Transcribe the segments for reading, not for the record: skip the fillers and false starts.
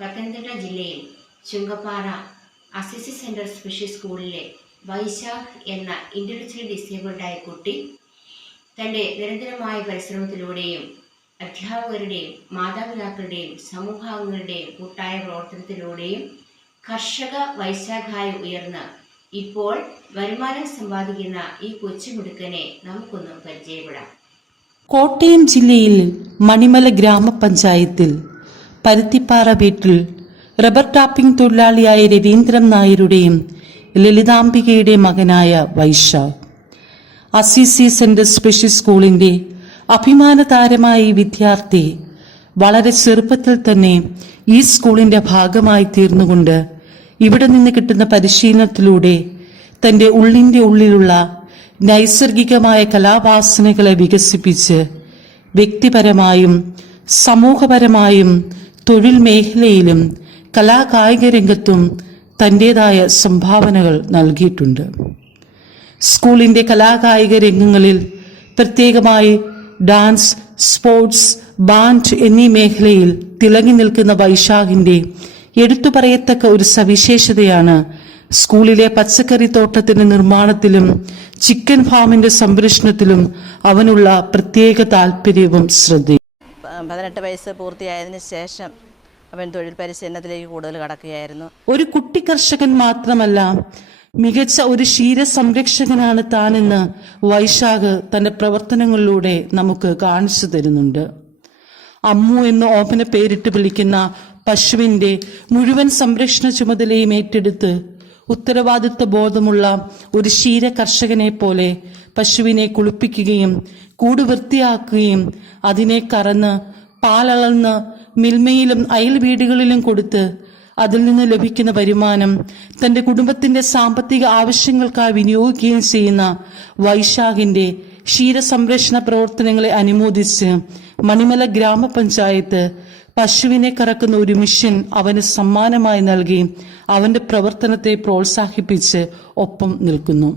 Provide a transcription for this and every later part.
പത്തനംതിട്ട ജില്ലയിൽ Chungappara Assisi central special സ്കൂളിലെ വൈശാഖ് എന്ന ഇന്റലക്ച്വലി ഡിസേബിൾഡായ കുട്ടി തൻ്റെ നിരന്തരമായ പരിശ്രമത്തിലൂടെയും അധ്യാപകരുടെയും മാതാപിതാക്കളുടെയും സമൂഹാംഗങ്ങളുടെയും കൂട്ടായ പ്രവർത്തനത്തിലൂടെയും കർഷക വൈശാഖായി ഉയർന്ന് ഇപ്പോൾ വരുമാനം സമ്പാദിക്കുന്ന ഈ കൊച്ചുമിടുക്കനെ നമുക്കൊന്ന് പരിചയപ്പെടാം. കോട്ടയം ജില്ലയിൽ മണിമല ഗ്രാമപഞ്ചായത്തിൽ പരുത്തിപ്പാറ വീട്ടിൽ റബ്ബർ ടാപ്പിംഗ് തൊഴിലാളിയായ രവീന്ദ്രൻ നായരുടെയും ലളിതാംബികയുടെ മകനായ വൈശാഖ് അസിസി സെൻട്രൽ സ്പെഷ്യൽ സ്കൂളിന്റെ അഭിമാന താരമായ ഈ വിദ്യാർത്ഥി വളരെ ചെറുപ്പത്തിൽ തന്നെ ഈ സ്കൂളിന്റെ ഭാഗമായി തീർന്നുകൊണ്ട് ഇവിടെ നിന്ന് കിട്ടുന്ന പരിശീലനത്തിലൂടെ തന്റെ ഉള്ളിലുള്ള നൈസർഗികമായ കലാവാസനകളെ വികസിപ്പിച്ച് വ്യക്തിപരമായും സമൂഹപരമായും തൊഴിൽ മേഖലയിലും കലാകായിക രംഗത്തും തൻ്റെതായ സംഭാവനകൾ നൽകിയിട്ടുണ്ട്. സ്കൂളിന്റെ കലാകായിക രംഗങ്ങളിൽ പ്രത്യേകമായി ഡാൻസ്, സ്പോർട്സ്, ബാൻഡ് എന്നീ മേഖലയിൽ തിളങ്ങി നിൽക്കുന്ന വൈശാഖിന്റെ എടുത്തു പറയത്തക്ക ഒരു സവിശേഷതയാണ് സ്കൂളിലെ പച്ചക്കറി തോട്ടത്തിന്റെ നിർമ്മാണത്തിലും ചിക്കൻ ഫാമിന്റെ സംരക്ഷണത്തിലും അവനുള്ള പ്രത്യേക താല്പര്യവും ശ്രദ്ധയും. 18 വയസ്സ് പൂർത്തിയായതിനു ശേഷം അവൻ തൊഴിൽ പരിശീലനത്തിലേക്ക് കൂടുതൽ കടക്കുകയായിരുന്നു. ഒരു കുട്ടി കർഷകൻ മാത്രമല്ല, മികച്ച ഒരു ക്ഷീര സംരക്ഷകനാണ് താനെന്ന് വൈശാഖ് തന്റെ പ്രവർത്തനങ്ങളിലൂടെ നമുക്ക് കാണിച്ചു തരുന്നുണ്ട്. അമ്മു എന്ന് ഓമന പേരിട്ട് വിളിക്കുന്ന പശുവിന്റെ മുഴുവൻ സംരക്ഷണ ചുമതലയും ഏറ്റെടുത്ത് ഉത്തരവാദിത്വ ബോധമുള്ള ഒരു ക്ഷീര കർഷകനെ പോലെ പശുവിനെ കുളിപ്പിക്കുകയും കൂട് വൃത്തിയാക്കുകയും അതിനെ കറന്ന് പാലളന്ന് മിൽമയിലും അയൽ വീടുകളിലും കൊടുത്ത് അതിൽ നിന്ന് ലഭിക്കുന്ന വരുമാനം തന്റെ കുടുംബത്തിന്റെ സാമ്പത്തിക ആവശ്യങ്ങൾക്കായി വിനിയോഗിക്കുകയും ചെയ്യുന്ന വൈശാഖിന്റെ ക്ഷീരസംരക്ഷണ പ്രവർത്തനങ്ങളെ അനുമോദിച്ച് മണിമല ഗ്രാമപഞ്ചായത്ത് പശുവിനെ കറക്കുന്ന ഒരു മിഷൻ അവന് സമ്മാനമായി നൽകി അവന്റെ പ്രവർത്തനത്തെ പ്രോത്സാഹിപ്പിച്ച് ഒപ്പം നിൽക്കുന്നു.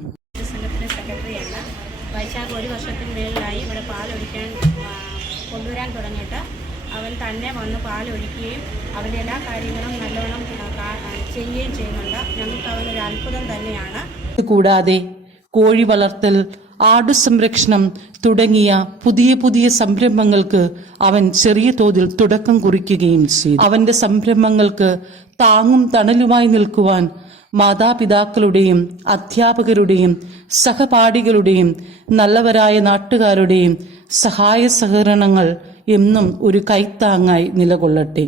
സെക്രട്ടറിയാണ്. വൈശാഖ് 1 വർഷത്തിന് മേളിലായി ഇവിടെ പാലൊഴിക്കാൻ കൊണ്ടുവരാൻ തുടങ്ങിയിട്ട് അവൻ തന്നെ വന്ന് പാലൊഴിക്കുകയും അവൻ്റെ എല്ലാ കാര്യങ്ങളും നല്ലവണ്ണം ചെയ്യുകയും ചെയ്യുന്നുണ്ട്. നമുക്ക് അവനൊരു അത്ഭുതം തന്നെയാണ്. കൂടാതെ കോഴി വളർത്തൽ, ആടു സംരക്ഷണം തുടങ്ങിയ പുതിയ സംരംഭങ്ങൾക്ക് അവൻ ചെറിയ തോതിൽ തുടക്കം കുറിക്കുകയും ചെയ്തു. അവന്റെ സംരംഭങ്ങൾക്ക് താങ്ങും തണലുമായി നിൽക്കുവാൻ മാതാപിതാക്കളുടെയും അധ്യാപകരുടെയും സഹപാഠികളുടെയും നല്ലവരായ നാട്ടുകാരുടെയും സഹായ സഹകരണങ്ങൾ എന്നും ഒരു കൈത്താങ്ങായി നിലകൊള്ളട്ടെ.